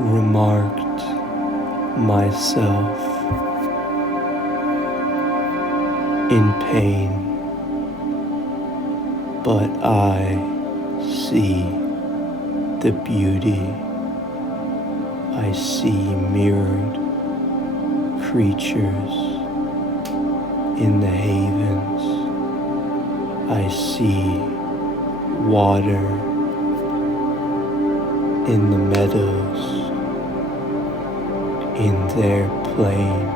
remarked myself in pain, but I see the beauty. I see mirrored creatures in the havens. I see water in the meadows. In their plain,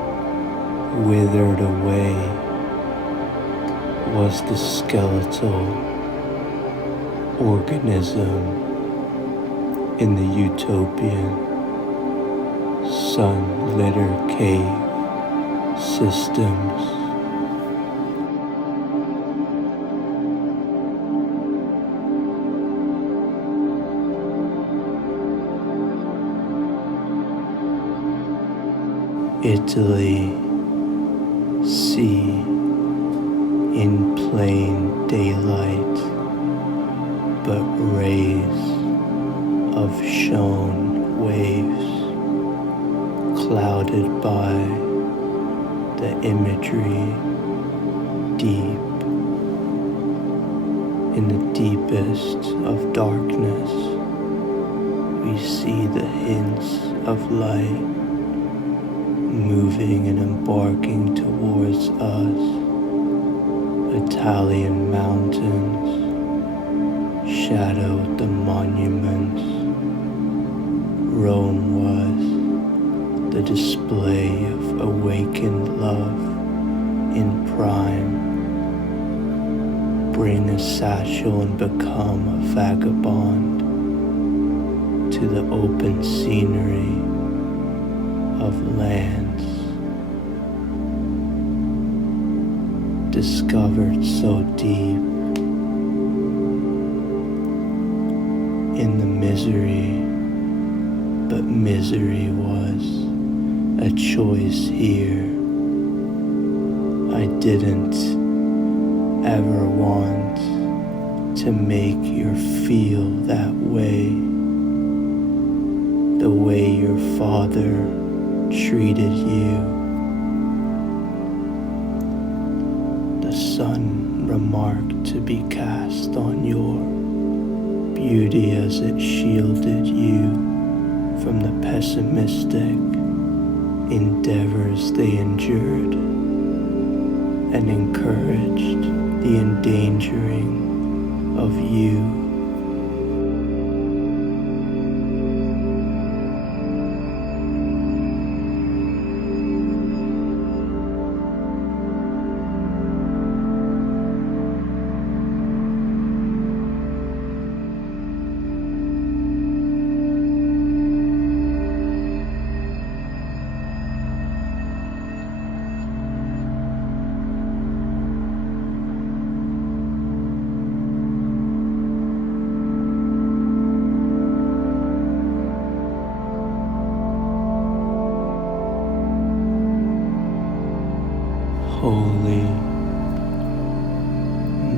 withered away, was the skeletal organism in the utopian sun-litter cave systems. Italy, see in plain daylight, but rays of shown waves, clouded by the imagery deep in the deepest of darkness. We see the hints of light moving and embarking towards us. Italian mountains shadowed the monuments. Rome was the display of awakened love in prime. Bring a satchel and become a vagabond to the open scenery of lands discovered so deep in the misery, but misery was a choice here. I didn't ever want to make you feel that way, the way your father treated you. The sun remarked to be cast on your beauty as it shielded you from the pessimistic endeavors they endured and encouraged the endangering of you. Holy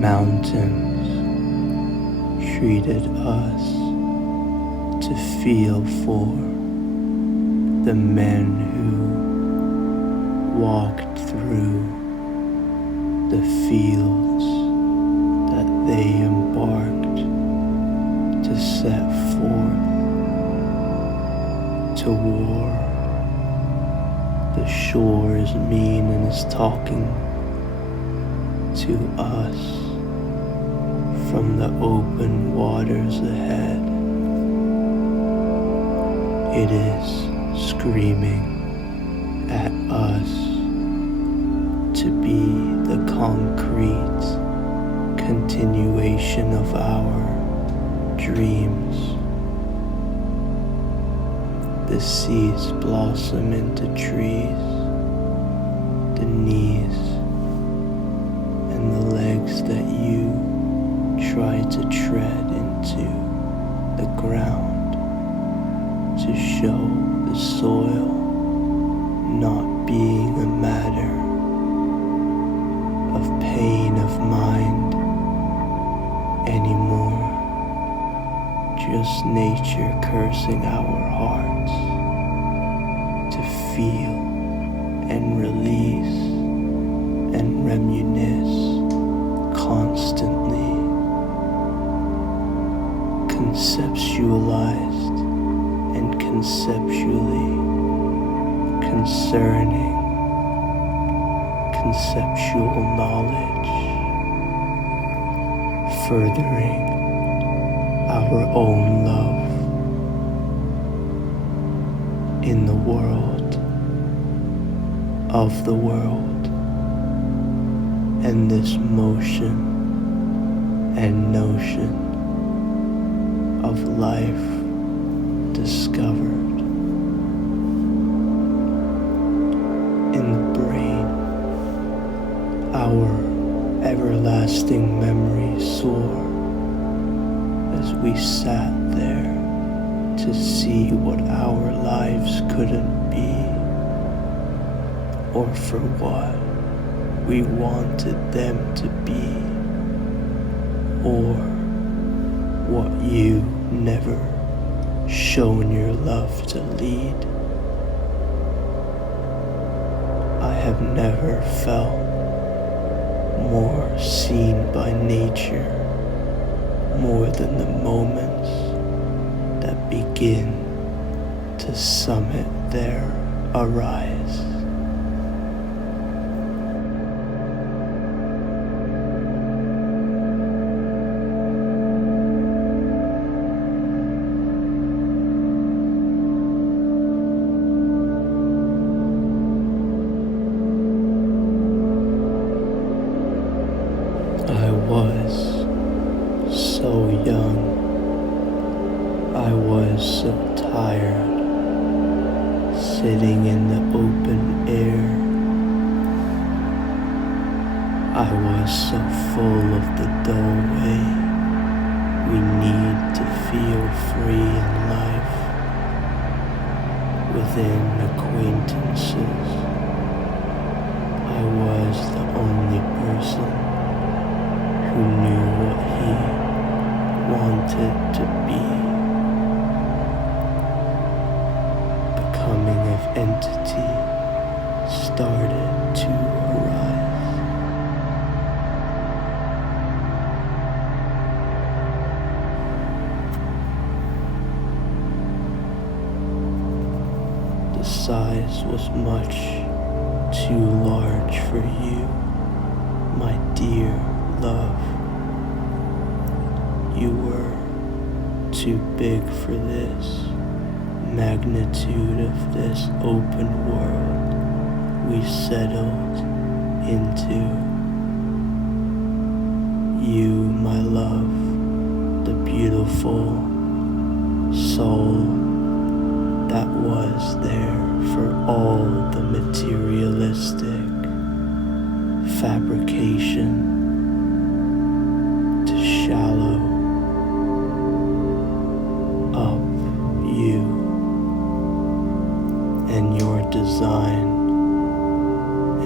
mountains treated us to feel for the men who walked through the fields that they embarked to set forth to war. The shore is mean and is talking to us from the open waters ahead. It is screaming at us to be the concrete continuation of our dreams. The seeds blossom into trees, the knees and the legs that you try to tread into the ground to show the soil not being a matter of pain of mind anymore, just nature cursing our hearts. feel and release and reminisce constantly, conceptualized and conceptually concerning conceptual knowledge, furthering our own love in the world, of the world, and this motion and notion of life discovered in the brain. Our everlasting memories soar as we sat there to see what our lives couldn't be, or for what we wanted them to be, or what you never shown your love to lead. I have never felt more seen by nature, more than the moments that begin to summit their arise. I was so young, I was so tired, sitting in the open air. I was so full of the dull way we need to feel free in life, within acquaintances. I was the only person who knew what he wanted to be. Becoming of entity started to arise. The size was much too large for you, my dear love. You were too big for this magnitude of this open world we settled into. You, my love, the beautiful soul that was there for all the materialistic fabrication to shallow up you and your design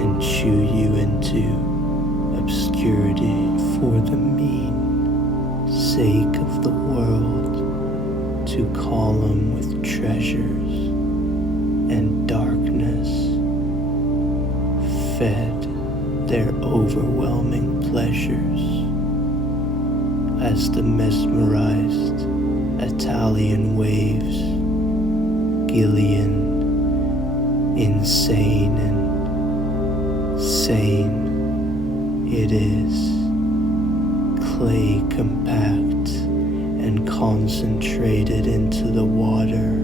and chew you into obscurity for the mean sake of the world to column with treasures and darkness fed their overwhelming pleasures as the mesmerized Italian waves, Gillian, insane and sane it is, clay compact and concentrated into the water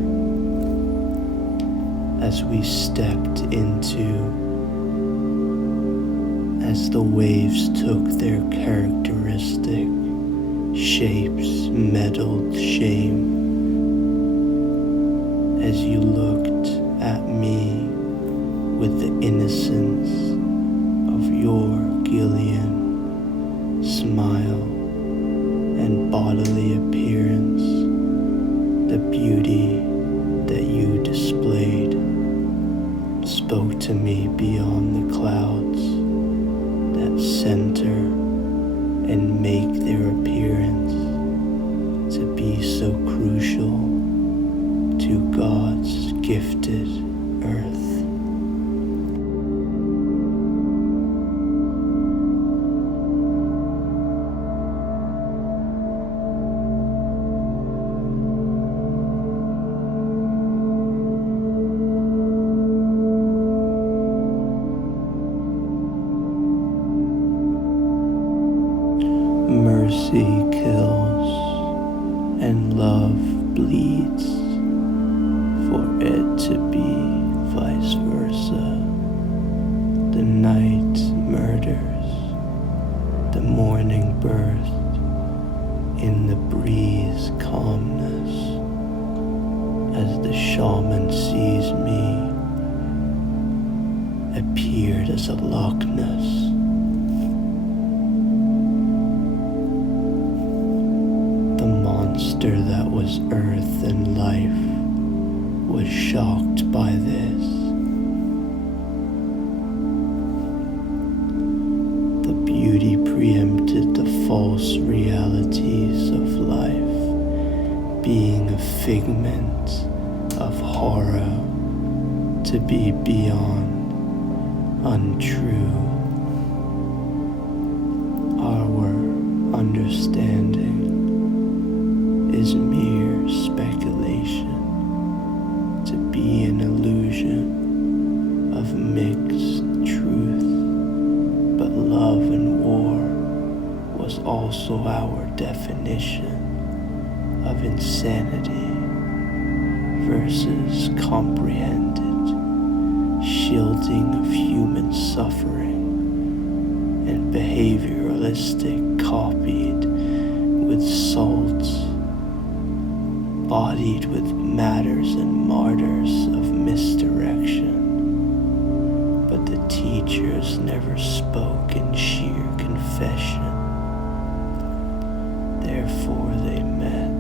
as we stepped into, as the waves took their characteristic shapes, meddled shame, as you looked at me with the innocence of your Gillian smile and bodily appearance, the beauty that you displayed spoke to me beyond the clouds that center and make their appearance to be so crucial to God's gifted earth. as a Loch Ness. The monster that was Earth and life was shocked by this. The beauty preempted the false realities of life, being a figment of horror to be beyond untrue. Our understanding is mere speculation, to be an illusion of mixed truth, but love and war was also our definition of insanity versus comprehended shielding of human suffering and behavioralistic copied with salts, bodied with matters and martyrs of misdirection. But the teachers never spoke in sheer confession. Therefore they met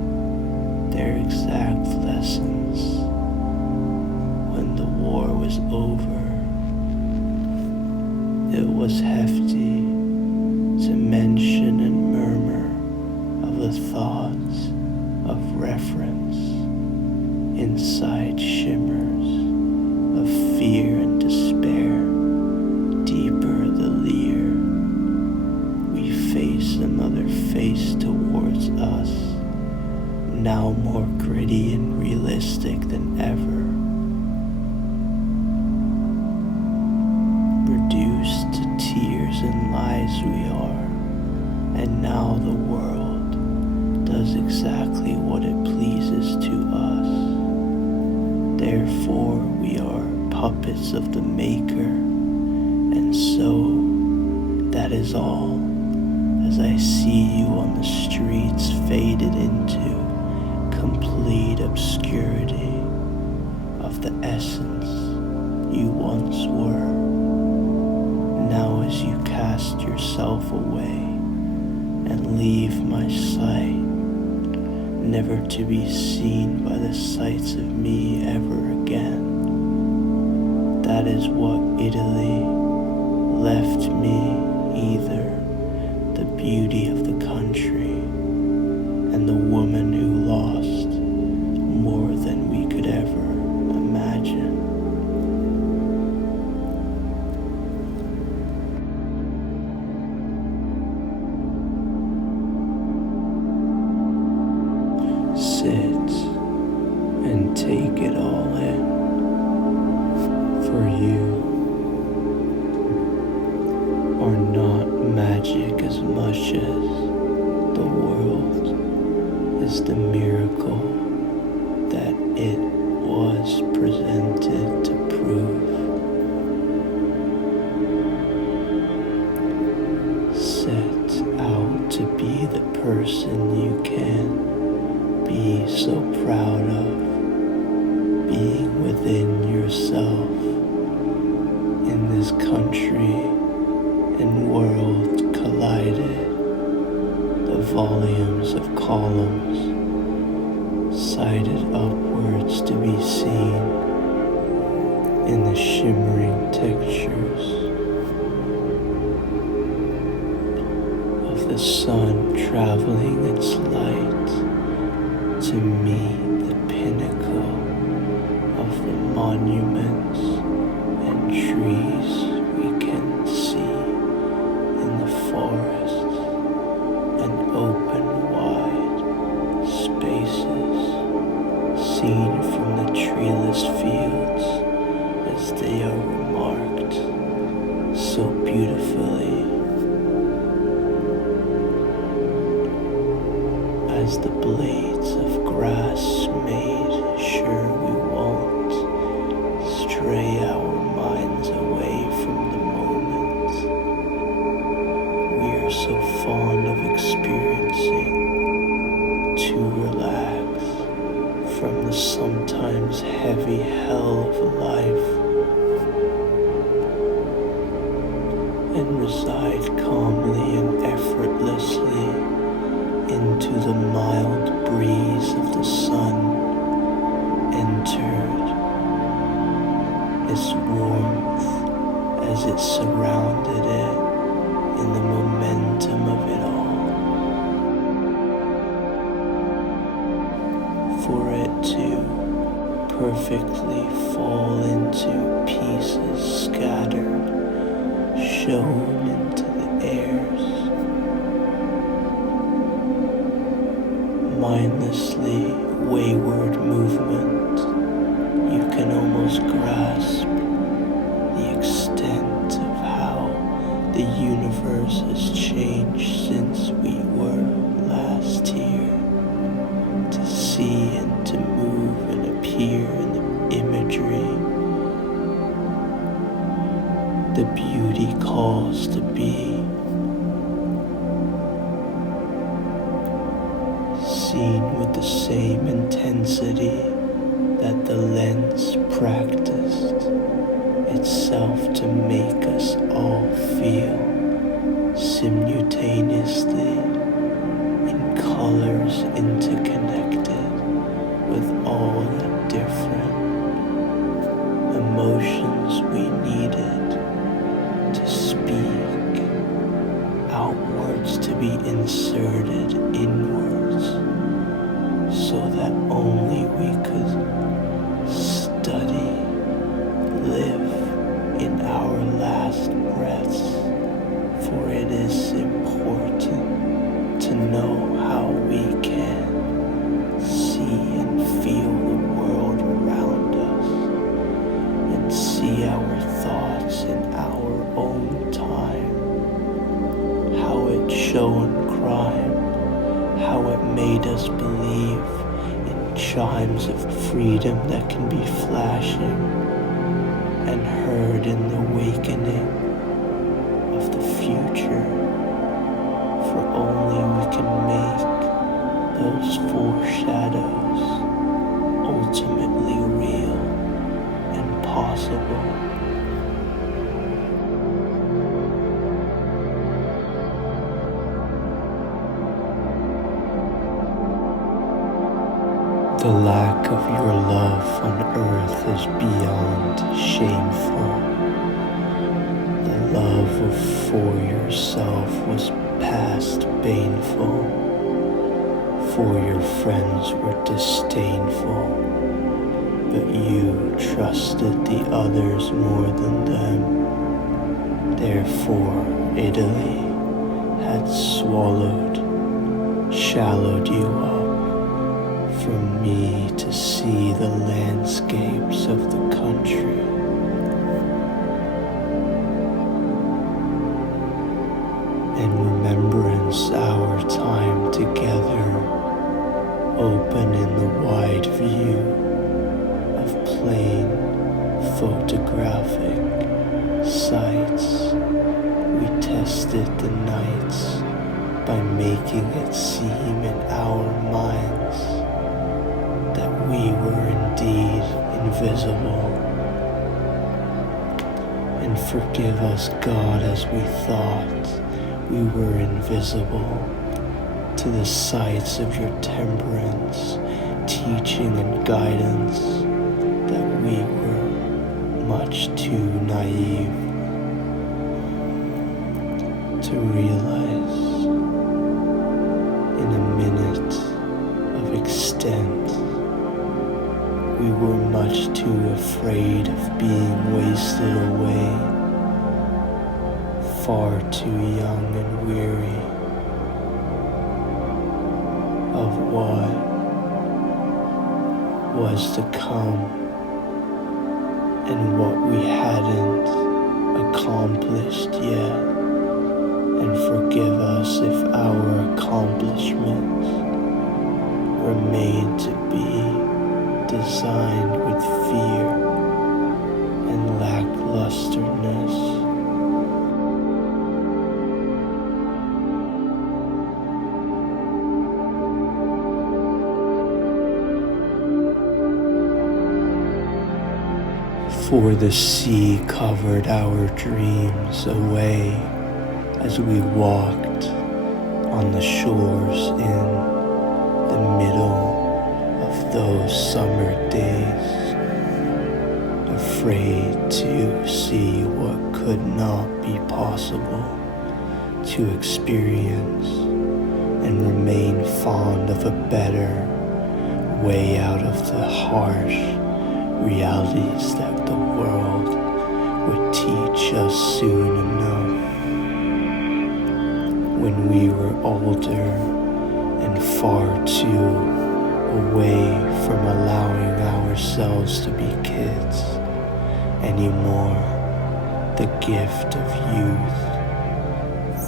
their exact lessons when the war was over. It was hefty to mention and murmur of the thoughts of reference inside shimmers of fear and despair. Deeper the leer, we face another face towards us, now more gritty and realistic than ever. Reduced to tears and lies we are, and now the world does exactly what it pleases to us. Therefore we are puppets of the Maker, and so that is all, as I see you on the streets faded into complete obscurity of the essence you once were. Now as you cast yourself away and leave my sight, never to be seen by the sights of me ever again. That is what Italy left me, either the beauty of the country and the woman who lost more than we could ever imagine. Sit and take it all in, for you are not magic as much as the world is the miracle that it was presented to prove. Set out to be the person you can be so proud of, being within yourself in this country and world collided. The volumes of columns sighted upwards to be seen in the shimmering textures of the sun traveling its light to meet the pinnacle of the monuments and trees we can see in the forest and open wide spaces seen from the treeless fields as they are remarked so beautifully as the blades of grass made sure we won't stray our minds away from the moment. We are so fond of experiencing to relax from the sometimes heavy hell of life. and reside calmly and effortlessly into the mild breeze of the sun, entered its warmth as it surrounded it in the momentum of it all. For it to perfectly fall into pieces scattered, shown into the airs, mindlessly wayward movement. You can almost grasp the extent of how the universe has changed since we were last here. To see and to move and appear in the imagery, the beauty calls to be seen with the same intensity that the lens practiced itself to make us all feel simultaneously in colors interconnected with all the different emotions we needed to speak outwards, to be inserted inwards, so that only we could study, live in our last breaths. For it is important to know how we can see and feel the world around us, and see our thoughts in our own time, how it shone crime, how it made us believe in chimes of freedom that can be flashing and heard in the awakening of the future. For only we can make those foreshadows ultimately real and possible. The lack of your love on earth is beyond shameful. The love for yourself was past baneful, for your friends were disdainful, but you trusted the others more than them. Therefore Italy had shallowed you up, for me to see the landscapes of the country. In remembrance our time together, open in the wide view of plain photographic sights, we tested the nights by making it seem in our minds that we were indeed invisible. And forgive us, God, as we thought we were invisible to the sights of your temperance, teaching and guidance, that we were much too naive to realize in a minute of extent we were much too afraid of being wasted away, far too young and weary of what was to come and what we hadn't accomplished yet. And forgive us if our accomplishments remain to be designed with fear and lacklusterness. For the sea covered our dreams away as we walked on the shores in the middle of those summer days, afraid to see what could not be possible to experience and remain fond of a better way out of the harsh realities that the world would teach us soon enough. When we were older and far too away from allowing ourselves to be kids anymore, the gift of youth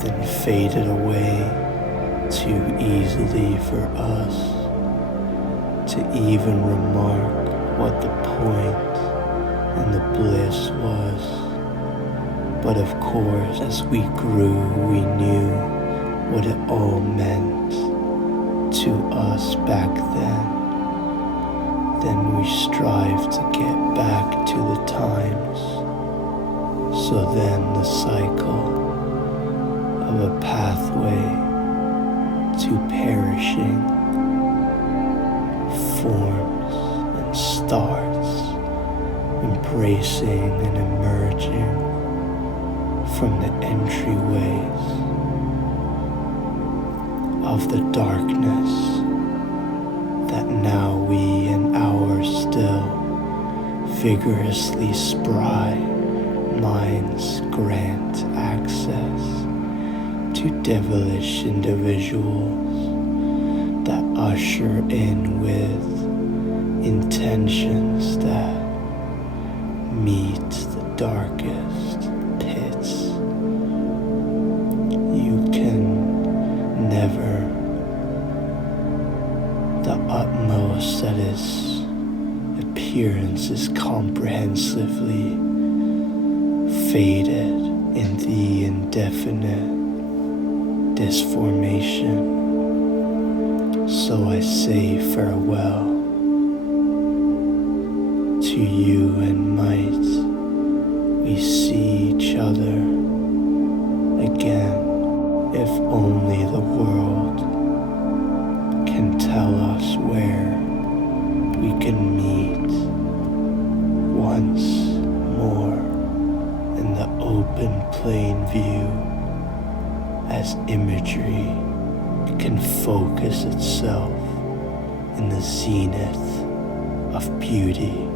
then faded away too easily for us to even remark what the point and the bliss was. But of course, as we grew, we knew what it all meant to us back then. Then we strived to get back to the times. So then the cycle of a pathway to perishing forms and starts, embracing and emerging from the entryways of the darkness that now we and our still vigorously spry minds grant access to devilish individuals that usher in with intentions that meet the darkest pits. You can never the utmost that its appearance is comprehensively faded in the indefinite disformation. So I say farewell to you, and might we see each other again, if only the world can tell us where we can meet once more in the open plain view, as imagery can focus itself in the zenith of beauty.